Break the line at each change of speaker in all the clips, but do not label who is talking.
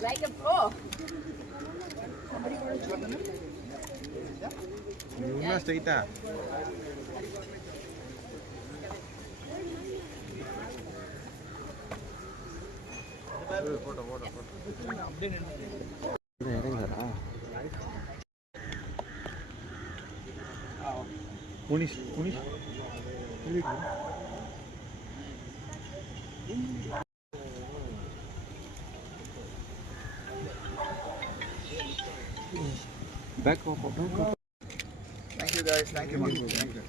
Like a pro.
ஸ்ட்ரைட்டா punish punish Back up back up
Thank you guys, thank you, Mangu. Thank you.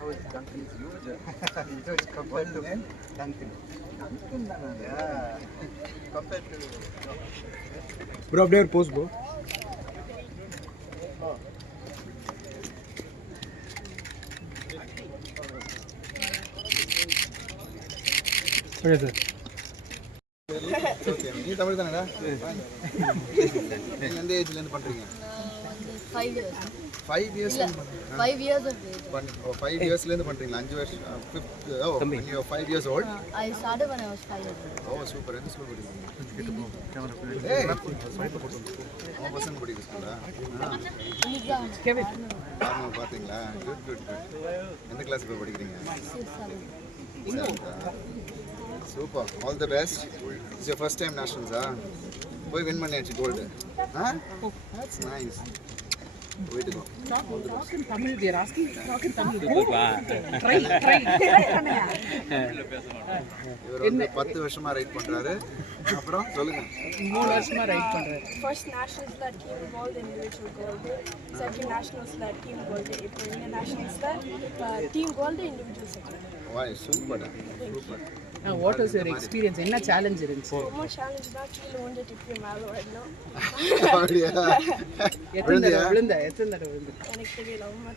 How is Duncan? It's huge. it was compared to Duncan. Duncan, yeah. Compared to.
Bro, up post, bro. Okay sir.
நீ தமிழ் தானடா? எந்த ஏஜ்ல இருந்து பண்றீங்க?
Five years.
Five years
of age.
Five இயர்ஸ்ல இருந்து பண்றீங்களா? அஞ்சு வருஷம் ஃபிஃப்த் ஓ நீ five years old
I was five years old.
ஓ சூப்பர் எந்த ஸ்கூல் படிக்கிறீங்க? ஏய்! உன் பசங்க படிக்கிற ஸ்கூலா ஆமா பாத்தீங்களா? குட் குட் குட் எந்த கிளாஸ் போய் படிக்கிறீங்க? Super all the best it's your first time நேஷனல்ஸா போய் வின் பண்ணியாச்சு கோல்டு ஆ தட்ஸ் நைஸ் போயிட்டு கோ
Talk in Tamil. We are asking to talk in Tamil. Try, try.
இவர் வந்து பத்து வருஷமா ரைட் பண்றாரு அப்புறம் சொல்லுங்க
மூணு வருஷமா ரைட் பண்றாரு.
இப்போ இந்த second.
Why super super
what was your experience என்ன சேலஞ்ச் இருந்துச்சு?
ரொம்ப சேலஞ்ச் தான் கீழே வந்து டிப்பி மேலே வரணும்
அப்படியா
எத்தனை தடவை விழுந்த? எத்தனை தடவை விழுந்த
எனக்கு தெரியல ரொம்ப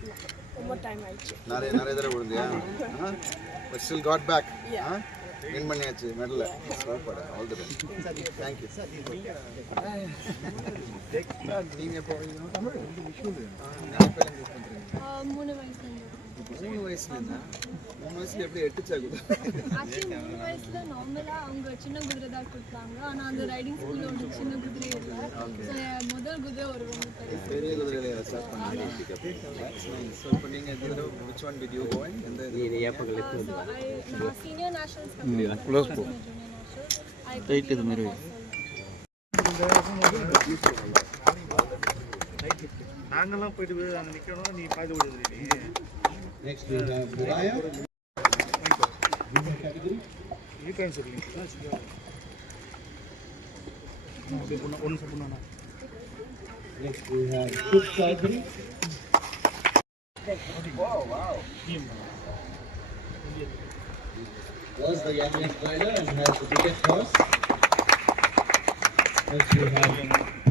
ரொம்ப டைம் ஆயிடுச்சு.
நிறைய நிறைய தடவை விழுந்தியா? But still got back win பண்ணியாச்சு மெடல super all the best thank you நீங்க இப்போ தமிழ்
மூணு வயசுல
மூணு வயசுல மூணு வயசுல எப்படி எட்டுச்சா
மூணு வயசுல நார்மலா அவங்க சின்ன குதிரை தான் கொடுத்தாங்க. ஆனா அந்த ரைடிங் ஸ்கூல்ல ஒரு சின்ன குதிரை இல்லை. முதல் குதிரை ஒரு ரொம்ப பெரிய
குதிரையில ஸ்டார்ட் பண்ணீங்க இப்போ நீங்க தடவை which one did you go in?
நான் சீனியர் நேஷனல்ஸ்
க்ளோஸ் போ
ரைட் இது மாதிரி
நாங்கெல்லாம் போயிட்டு போய் அங்கே நிற்கணும் நீ பாய்ந்து ஓடுது
Next we have
uh, Budaya. You can.
Next we have. Wow, wow. Was the youngest rider and has the biggest horse. Next we have